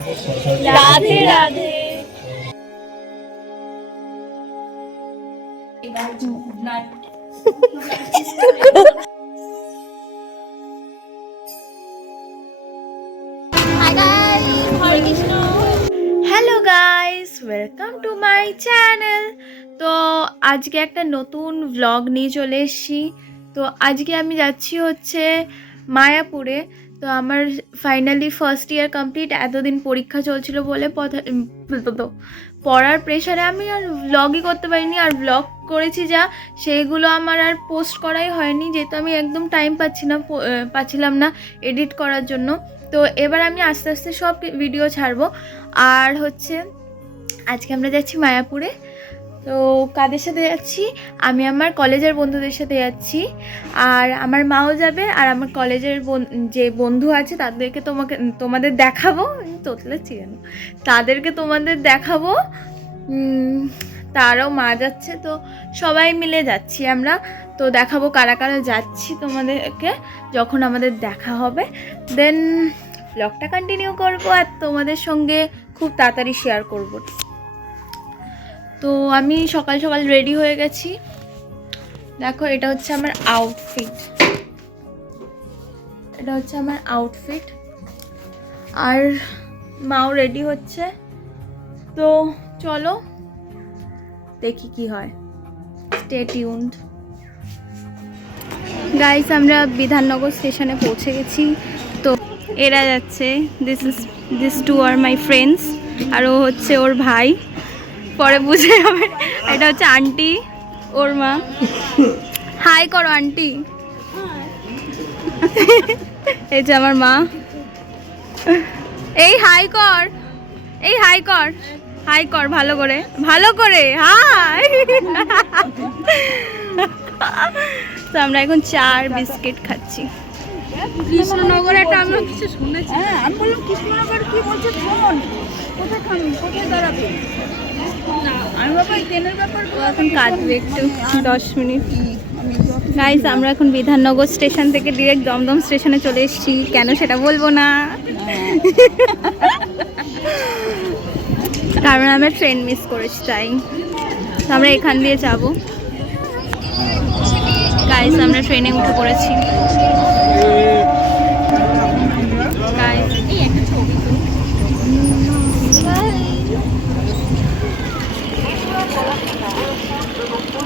Radhe Radhe. Hello guys, welcome to my channel. তো আজকে একটা নতুন ভ্লগ নিয়ে চলে এসেছি। তো আজকে আমি যাচ্ছি হচ্ছে মায়াপুরে। তো আমার ফাইনালি ফার্স্ট ইয়ার কমপ্লিট। এতদিন পরীক্ষা চলছিল বলে পড়ার প্রেশারে আমি আর ভ্লগই করতে পারিনি। আর ভ্লগ করেছি যা, সেইগুলো আমার আর পোস্ট করাই হয়নি, যেহেতু আমি একদম টাইম পাচ্ছিলাম না এডিট করার জন্য। তো এবার আমি আস্তে আস্তে সব ভিডিও ছাড়বো। আর হচ্ছে আজকে আমরা যাচ্ছি মায়াপুরে। তো কাদের সাথে যাচ্ছি? আমি আমার কলেজের বন্ধুদের সাথে যাচ্ছি, আর আমার মাও যাবে। আর আমার কলেজের যে বন্ধু আছে তাদেরকে তোমাদের দেখাবো। তোতলাচ্ছি কেন? তাদেরকে তোমাদের দেখাবো। তারাও মা যাচ্ছে, তো সবাই মিলে যাচ্ছি আমরা। তো দেখাবো কারা কারা যাচ্ছি তোমাদেরকে যখন আমাদের দেখা হবে। দেন ব্লগটা কন্টিনিউ করবো আর তোমাদের সঙ্গে খুব তাড়াতাড়ি শেয়ার করব। তো আমি সকাল সকাল রেডি হয়ে গেছি। দেখো, এটা হচ্ছে আমার আউটফিট। আর মাও রেডি হচ্ছে। তো চলো দেখি কি হয়। Stay tuned guys. আমরা বিধাননগর স্টেশনে পৌঁছে গেছি। তো এরা যাচ্ছে, this two are my friends. আর ও হচ্ছে ওর ভাই, পরে বুঝে যাবে। এটা হচ্ছে আন্টি, ওর মা। হাই করো আন্টি। এই যে আমার মা। এই হাই কর, হাই কর ভালো করে হাই। তো আমরা এখন চার বিস্কিট খাচ্ছি। কৃষ্ণনগর একটা আমরা কিছু শুনেছি। হ্যাঁ, আমি বললাম কৃষ্ণনগর কি বলছে, ফোন কোথায় খাবি, কোথায় দাঁড়াবে? আমি বাবা এই ট্রেনের ব্যাপার এখন কাটবে একটু 10 মিনিট। গাইস, আমরা এখন বিধাননগর স্টেশন থেকে ডিরেক্ট দমদম স্টেশনে চলে এসেছি। কেন সেটা বলবো না, কারণ আমরা ট্রেন মিস করেছি, তাই। তো আমরা এখান দিয়ে যাব। গাইস, আমরা ট্রেনে উঠে পড়েছি।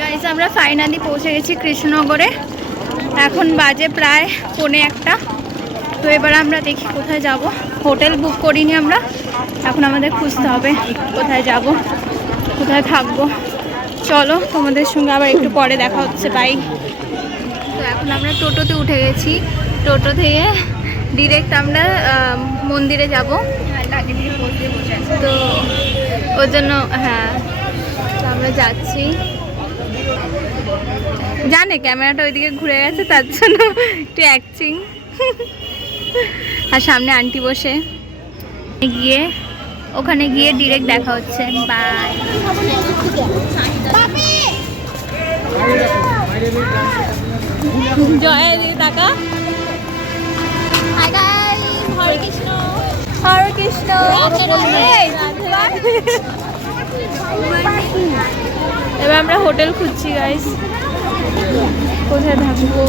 গাইস, আমরা ফাইনালি পৌঁছে গেছি কৃষ্ণনগরে। এখন বাজে প্রায় 1:45। তো এবার আমরা দেখি কোথায় যাব। হোটেল বুক করিনি আমরা, এখন আমাদের খুঁজতে হবে কোথায় যাব, কোথায় থাকবো। চলো, তোমাদের সঙ্গে আবার একটু পরে দেখা হচ্ছে। বাই। তো এখন আমরা টোটোতে উঠে গেছি। টোটো থেকে ডিরেক্ট আমরা মন্দিরে যাব। তো ওর জন্য হ্যাঁ, তো আমরা যাচ্ছি। জানে ক্যামেরাটা ওইদিকে ঘুরে গেছে, তার জন্য একটু অ্যাক্টিং। আর সামনে আন্টি বসে। ওখানে গিয়ে ডিরেক্ট দেখা হচ্ছে। বাই। জয় দিদি টাকা। হরে কৃষ্ণ, হরে কৃষ্ণ। এবার আমরা হোটেল খুঁজছি গাইস, কোথায় থাকবো।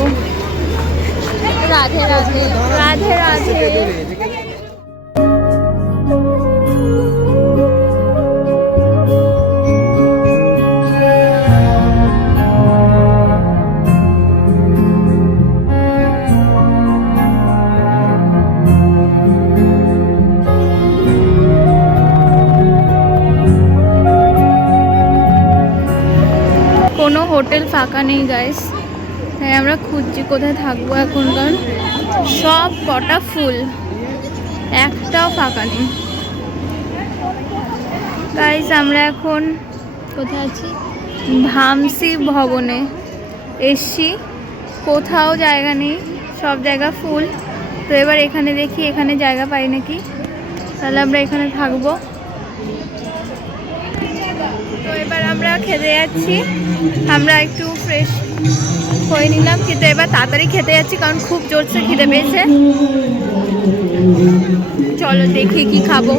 রাধে রাধে, রাধে রাধে। কোনো হোটেল ফাঁকা নেই গাইস, তাই আমরা খুঁজছি কোথায় থাকবো। এখনকার সব কটা ফুল, একটাও ফাঁকা নেই গাইস। আমরা এখন কোথায় আছি? ভামসি ভবনে এসছি। কোথাও জায়গা নেই, সব জায়গা ফুল। তো এবার এখানে দেখি, এখানে জায়গা পাই নাকি, তাহলে আমরা এখানে থাকবো। তো এবার আমরা খেতে যাচ্ছি। আমরা একটু ফ্রেশ হয়ে নিলাম, কিন্তু এবার তাড়াতাড়ি খেতে যাচ্ছি কারণ খুব জোরসে খিদে পেয়েছে। চলো দেখি কি খাবো।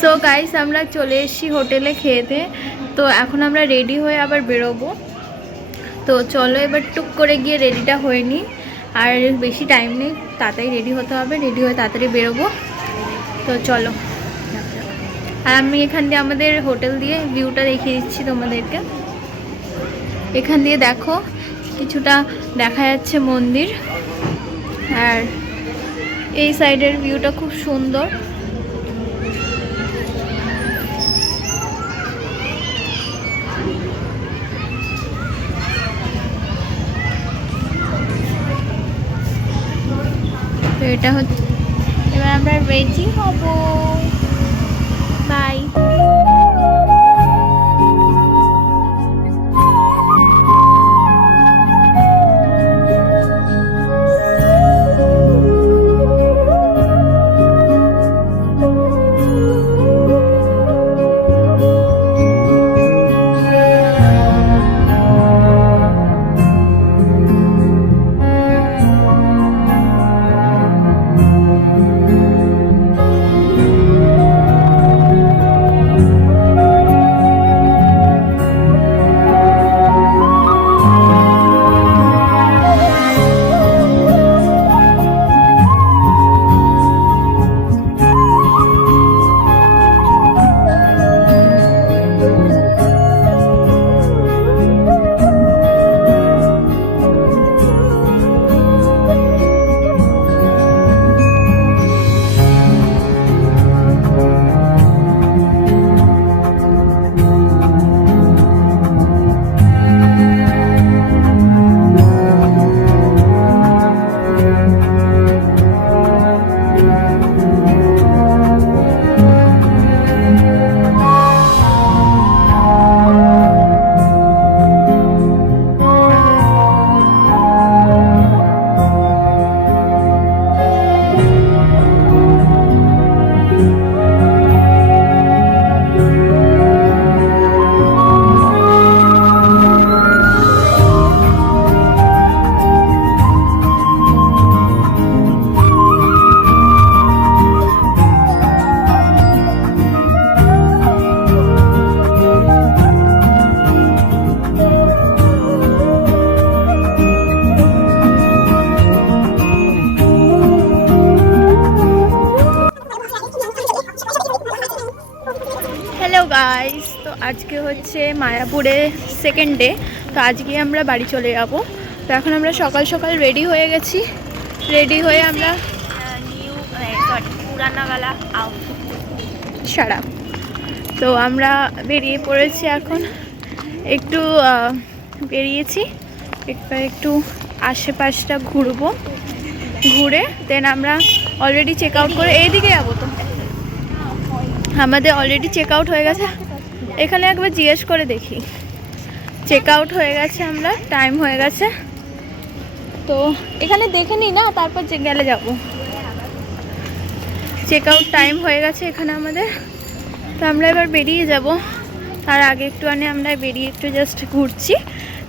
সো গাইস আমরা চলে এসেছি হোটেলে খেতে। তো এখন আমরা রেডি হয়ে আবার বেরোবো। তো চলো এবার টুক করে গিয়ে রেডিটা হয়ে নিই, আর বেশি টাইম নেই, তাড়াতাড়ি রেডি হতে হবে, রেডি হয়ে তাড়াতাড়ি বেরোবো। তো চলো। আর আমি এখান দিয়ে আমাদের হোটেল দিয়ে ভিউটা দেখিয়ে দিচ্ছি তোমাদেরকে। এখান দিয়ে দেখো কিছুটা দেখা যাচ্ছে মন্দির, আর এই সাইডের ভিউটা খুব সুন্দর। তো এটা হচ্ছে, এবার আমরা রেডি হব। বাই। হ্যালো গাইস, তো আজকে হচ্ছে মায়াপুরে সেকেন্ড ডে। তো আজকে আমরা বাড়ি চলে যাব। তো এখন আমরা সকাল সকাল রেডি হয়ে গেছি। রেডি হয়ে আমরা পুরানাওয়ালা সারা, তো আমরা বেরিয়ে পড়েছি। এখন একটু বেরিয়েছি, একটু আশেপাশটা ঘুরবো, ঘুরে দেন আমরা অলরেডি চেক আউট করে এইদিকে যাবো। তো আমাদের অলরেডি চেক আউট হয়ে গেছে, এখানে একবার জিজ্ঞেস করে দেখি। চেক আউট হয়ে গেছে, আমরা টাইম হয়ে গেছে। তো এখানে দেখে নিই না, তারপর গেলে যাব। চেক আউট টাইম হয়ে গেছে এখানে আমাদের। তো আমরা এবার বেরিয়ে যাব। তার আগে একটুখানি আমরা বেরিয়ে একটু জাস্ট ঘুরছি,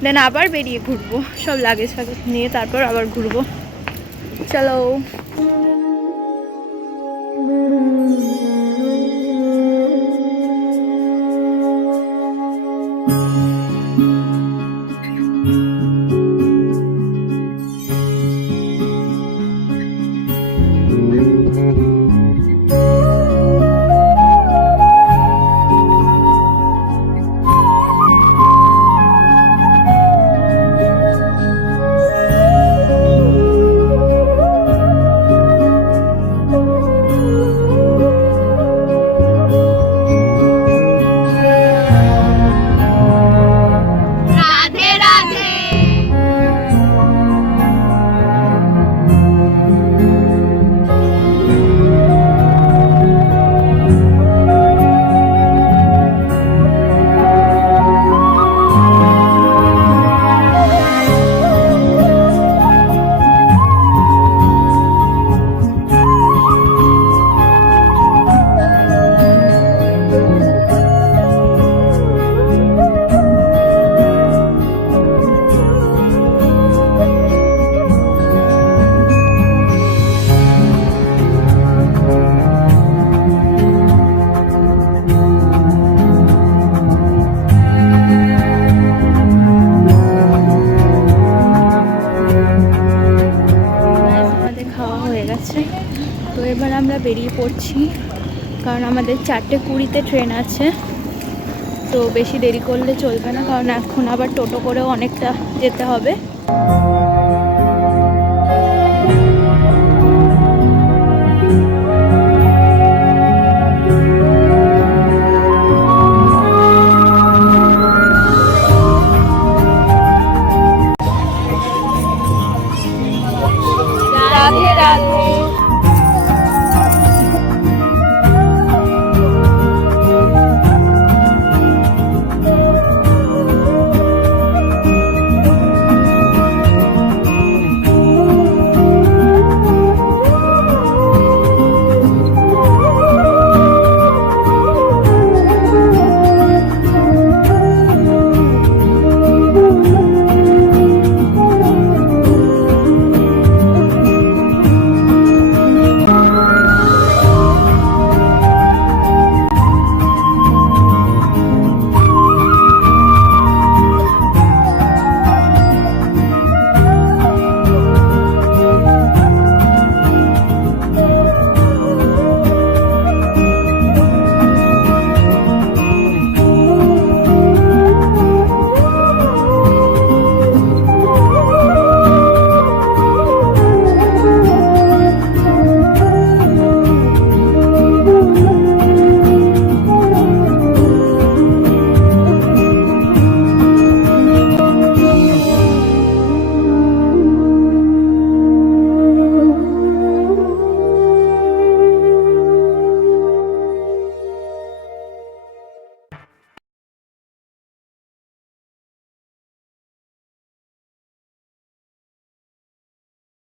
দেন আবার বেরিয়ে ঘুরবো সব লাগেজ ফাগেজ নিয়ে, তারপর আবার ঘুরবো। চলো। গেছে। তো এবার আমরা বেরিয়ে পড়ছি, কারণ আমাদের 4:20-তে ট্রেন আছে। তো বেশি দেরি করলে চলবে না, কারণ এখন আবার টোটো করেও অনেকটা যেতে হবে।